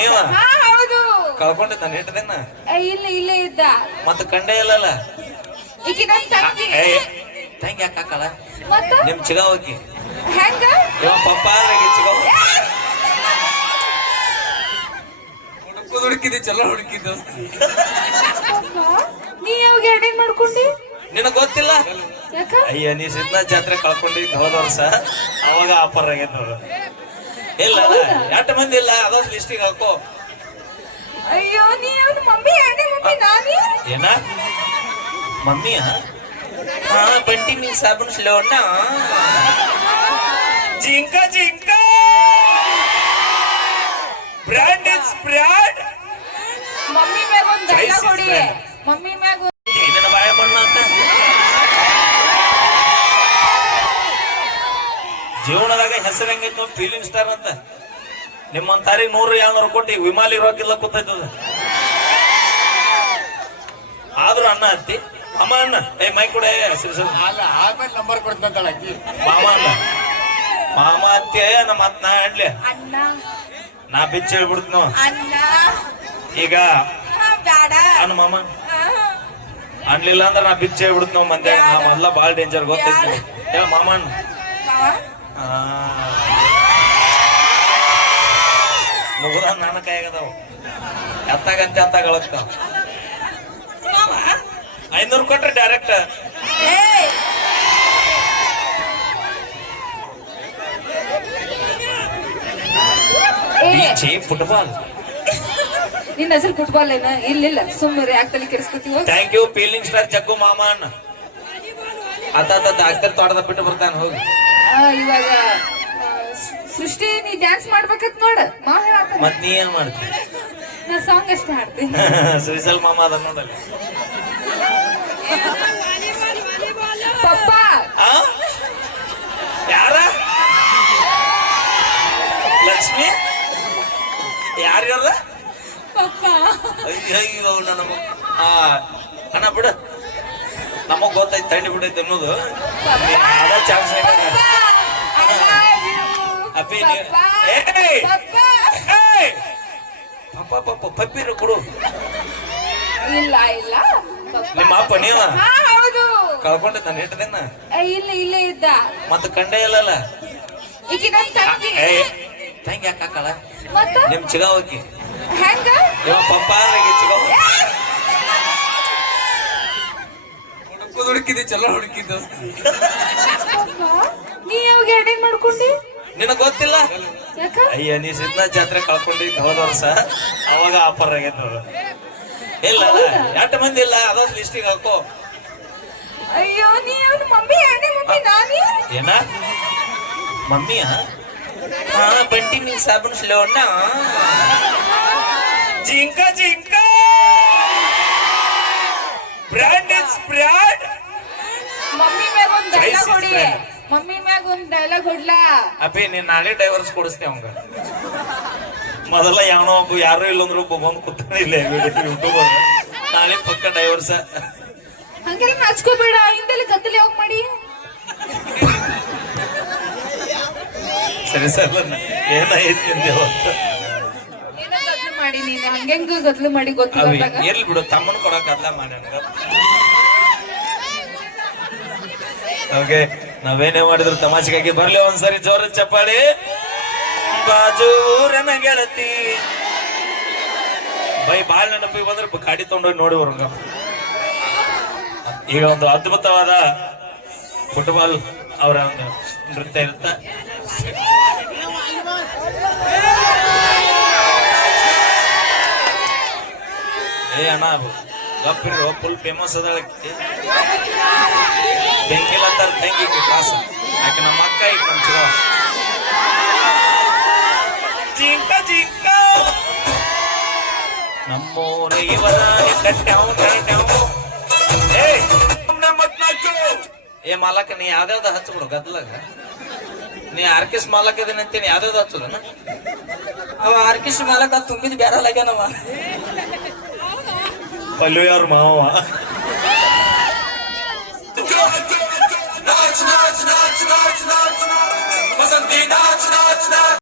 ನೀವ ಹಾ ಹೌದು. ಕಳ್ಕೊಂಡಿದ್ದ ನೆಟ್ಟದೇನ ಇಲ್ಲ ಇಲ್ಲೇ ಇದ್ದ. ಮತ್ತ ಕಂಡೇ ಇಲ್ಲಲ್ಲ. ಈಕಿ ನನ್ ತಂಗಿ. ತಂಗಿ ಯಾಕೆ ಹಾಕಲ್ಲ ಮತ್ತ ನಿಮ್ ಚಿಗಾವಕಿ ಹೆಂಗ ಇವ ಪಪ್ಪ ಆದ್ರೆ ಚಿಗಾವ ಹುಡುಕಿದಿ ಚಲೋ ಹುಡುಕಿದ್ದು. ನೀ ಯಾವಾಗ ಎಣ್ಣೆ ಮಾಡ್ಕೊಂಡಿ ನಿನಗ್ ಗೊತ್ತಿಲ್ಲ. ಯಾಕ ಅಯ್ಯ ನೀ ಸಿದ್ಧನಾಥ್ ಜಾತ್ರೆ ಕಳ್ಕೊಂಡಿದ್ದು ಹೋದ ವರ್ಷ ಅವಾಗ ಆಫರ್ ಆಗೈತೆ ನೋಡು. ಇಲ್ಲ ಎಷ್ಟು ಮಂದಿ ಇಲ್ಲ ಅದೊಂದು ಲಿಸ್ಟಿಗೆ ಹಾಕೋ. ಅಯ್ಯೋ ನೀ ಅವ್ನ ಮಮ್ಮಿ ಎಣ್ಣೆ ಮಮ್ಮಿ ನಾನೇ ಏನ ಮಮ್ಮಿಯ ಹಾ ಬಂಟಿ ನೀ ಸಾಬೂನ್ ಸ್ಲೋಣ್ಣ ಜಿಂಕ ಜಿಂಕ ಬ್ರ್ಯಾಂಡ್ ಇಸ್ ಬ್ರ್ಯಾಂಡ್. ಮಮ್ಮಿ ಮ್ಯಾಗ ಒಂದ್ ಡೈಲಾಗ್ ಹೊಡಿ. ಮಮ್ಮಿ ಮ್ಯಾಗ ಏನೇನ ಬಾಯ ಮಣ್ಣ ಅಂತ ಜೀವನದಾಗ ಹೆಸರು ಹೆಂಗೈತಿ ನೋಡಿ ಫೀಲಿಂಗ್ ಸ್ಟಾರ್ ಅಂತ. ನಿಮ್ಮಂತಾರಿಗೆ 100-200 ಕೋಟಿ ವಿಮಾಲಿ ರೊಕ್ಕಿಲ್ಲ ಕೂತೈತದ. ಆದ್ರೂ ಅಣ್ಣ ಹತ್ತಿ ಅಮ್ಮ ಅಣ್ಣ ಮೈ ಕೂಡ ಆಮೇಲೆ ನಂಬರ್ ಕೊಡ್ತಾಳ ಮಾಮ ಅಣ್ಣ ಮಾಮ ಅಂತೆ ನಮ್ಮ ಅತ್ ನಾ ಅಡ್ಲಿ ಅಣ್ಣ ನಾ ಬಿಚ್ಚ ಹೇಳ್ಬಿಡ್ತು ಅಣ್ಣ ಈಗ ಬ್ಯಾಡ ಅಣ್ಣ ಮಾಮ ಅನ್ಲಿಲ್ಲ ಅಂದ್ರೆ ನಾ ಬಿಚ್ಚ ಹೇಳ್ಬಿಡ್ತು ನಾವು ಮಂದ್ಯ ನಾವೆಲ್ಲ ಬಾಳ್ ಡೇಂಜರ್ ಗೊತ್ತೈತಿ. ಹೇಳ ಮಾಮ ಅಣ್ಣ ಮುಗುದ ನನ್ನ ಕೈಯಾಗದಾವ ಎತ್ತಾಗಂತೆ ಎತ್ತಾಗಳಕ್ತಾವ. 500 ಕೊಟ್ರೆ ಡೈರೆಕ್ಟ್ ಫುಟ್ಬಾಲ್. ನಿನ್ನ ಹೆಸರು ಫುಟ್ಬಾಲ್ ಏನ ಇಲ್ಲ ಸುಮ್ಮನೆ ಯಾಕೆ ಕೆಡಿಸ್ಕೊತೀವ. ಥ್ಯಾಂಕ್ ಯು ಫೀಲಿಂಗ್ ಸ್ಟಾರ್ ಜಗ್ಗು ಮಾಮ ಅಣ್ಣ. ಆತ ಆಗ್ತಾರೆ ತೋಟದ ಬಿಟ್ಟು ಬರ್ತಾನೆ ಹೋಗಿ. ಇವಾಗ ಸೃಷ್ಟಿ ನೀ ಡ್ಯಾನ್ಸ್ ಮಾಡ್ಬೇಕತ್ ನೋಡ ಮತ್ ನೀ ಏನ್ ಮಾಡ್ತಿ ನಾ ಸಾಂಗ್ ಅಷ್ಟೇ ಹಾಡ್ತೀನಿ. ಸುರಿಸಲ್ ಮಾಮ ಅದ ನೋಡಲ್ಲ ಪಪ್ಪ ಯಾರ ಲಕ್ಷ್ಮಿ ಯಾರ್ಯಾರ ಪಪ್ಪ ಅಯ್ಯೋ ನನ್ನ ಅಣ್ಣ ಬಿಡ ನಮಗ್ ಗೊತ್ತೈತಿ ತಂಡಿ ಬಿಡೈತಿ ಅನ್ನೋದು ಚಾನ್ಸ್ ಅಪ್ಪಿ ಪಪ್ಪ ಪಪ್ಪ ಪಪ್ಪಿರು ಕೊಡು. ಇಲ್ಲ ಇಲ್ಲ ನಿಮ್ಮ ಅಪ್ಪ ನೀವ ಹೌದು ಕಳ್ಕೊಂಡಿದ್ದ ನೆಟ್ಟದೇನ ಇಲ್ಲ ಇಲ್ಲೇ ಇದ್ದ. ಮತ್ತ ಕಂಡೇ ಇಲ್ಲಲ್ಲ. ಈಕಿ ನನ್ ತಂಗಿ. ತಂಗಿ ಯಾಕೆ ಹಾಕಲ್ಲ ಮತ್ತ ನಿಮ್ ಚಿಗಾವಕಿ ಹೆಂಗ ಇವ ಪಪ್ಪ ಆದ್ರೆ ಚಿಗಾವ ಹುಡುಕಿದಿ ಚಲೋ ಹುಡುಕಿದ್ದು. ನೀ ಯಾವಾಗ ಎಣ್ಣೆ ಮಾಡ್ಕೊಂಡಿ ನಿನಗ್ ಗೊತ್ತಿಲ್ಲ. ಯಾಕ ಅಯ್ಯ ನೀ ಸಿದ್ಧನಾಥ್ ಜಾತ್ರೆ ಕಳ್ಕೊಂಡಿದ್ದು ಹೋದ ವರ್ಷ ಅವಾಗ ಆಫರ್ ಆಗೈತೆ ನೋಡು. ಇಲ್ಲ ಎಷ್ಟು ಮಂದಿ ಇಲ್ಲ ಅದೊಂದು ಲಿಸ್ಟಿಗೆ ಹಾಕೋ. ಅಯ್ಯೋ ನೀ ಅವ್ನ ಮಮ್ಮಿ ಎಣ್ಣೆ ಮಮ್ಮಿ ನಾನೇ ಏನ ಮಮ್ಮಿಯ ಹಾ ಬಂಟಿ ನೀ ಸಾಬೂನ್ ಸ್ಲೋಣ್ಣ ಜಿಂಕ ಜಿಂಕ ಬ್ರ್ಯಾಂಡ್ ಇಸ್ ಬ್ರ್ಯಾಂಡ್. ಮಮ್ಮಿ ಮ್ಯಾಗ ಒಂದ್ ಡೈಲಾಗ್ ಹೊಡಿ. ಮಮ್ಮಿ ಮ್ಯಾಗ ಒಂದ್ ಡೈಲಾಗ್ ಹೊಡ್ಲಾ. ಅಪ್ಪಿ ನೀನ್ ನಾಳೆ ಡೈವರ್ಸ್ ಕೊಡಿಸ್ತೇ ಅವಂಗ. ಮೊದಲ ಯಾವನೋ ಒಬ್ಬ ಯಾರು ಇಲ್ಲಂದ್ರು ಒಬ್ಬ ಬಂದು ಕೂತಾನೆ ಇಲ್ಲ ಯೂಟ್ಯೂಬರ್. ನಾಳೆ ಪಕ್ಕ ಡೈವರ್ಸ. ಹಂಗೆಲ್ಲ ನಾಚ್ಕೋಬೇಡ. ಹಿಂದೆಲ್ಲಿ ಕತ್ತಲೆ ಹೋಗ್ ಮಾಡಿ. ಸರಿ ಸರ್ ಏನಾಯ್ತು ಏನೋ ಗದ್ಲು ಮಾಡಿ ನೀನು ಹಂಗೆಂಗ ಗದ್ಲು ಮಾಡಿ ಗೊತ್ತಿಲ್ಲ. ಎಲ್ಲಿ ಬಿಡು ತಮ್ಮನ್ ಕೊಡಕ್ ಅಲ್ಲ ಮಾಡ್ಯಾನ. ಓಕೆ ನಾವೇನೇ ಮಾಡಿದ್ರು ತಮಾಷೆಗಾಗಿ ಬರ್ಲಿ ಒಂದ್ಸರಿ ಜೋರ ಚಪ್ಪಾಳಿ. ಬಾಜೂರನ ಗೆಳತಿ ಬೈ ಬಾಳ್ ನೆನಪಿಗೆ ಬಂದ್ರೆ ಗಾಡಿ ತಗೊಂಡೋಗಿ ನೋಡಿ ಬರಂಗ. ಈಗ ಒಂದು ಅದ್ಭುತವಾದ ಫುಟ್ಬಾಲ್ ಅವರ ಒಂದು ನೃತ್ಯ ಇರುತ್ತ. ಅಣ್ಣ ಗಪ್ಪಿರು ಫುಲ್ ಫೇಮಸ್ ಅದ. ಬೆಂಕಿಲ್ಲ ಅಂತಾರ ತಂಗಿ ಕಾಸ ಯಾಕೆ ನಮ್ಮ ಅಕ್ಕ ಈಗ ನಮ್ ಚಿಗವ ಜಿಂಕ ಜಿಂಕ ನಮ್ಮೋರ ಇವರ ಏ ಮಾಲಕ ನೀ ಯಾವ್ದಾವ್ದು ಹಚ್ಬಿಡು ಗದ್ಲಾಗ. ನೀ ಆರ್ಕೆಸ್ ಮಾಲಕ ಅದೇನಂತೇನಿ ಯಾವ್ದಾವ್ದು ಹಚ್ಚುದನ ಅವ ಆರ್ಕೆಸ್ಟ್ರಾ ಮಾಲಕ ತುಂಬಿದ್ ಬ್ಯಾರಲ್ಲಾಗ್ಯಾನವ. ಪಲ್ಲು ಯಾರು ಮಾವ Naç naç naç naç naç naç Basın di naç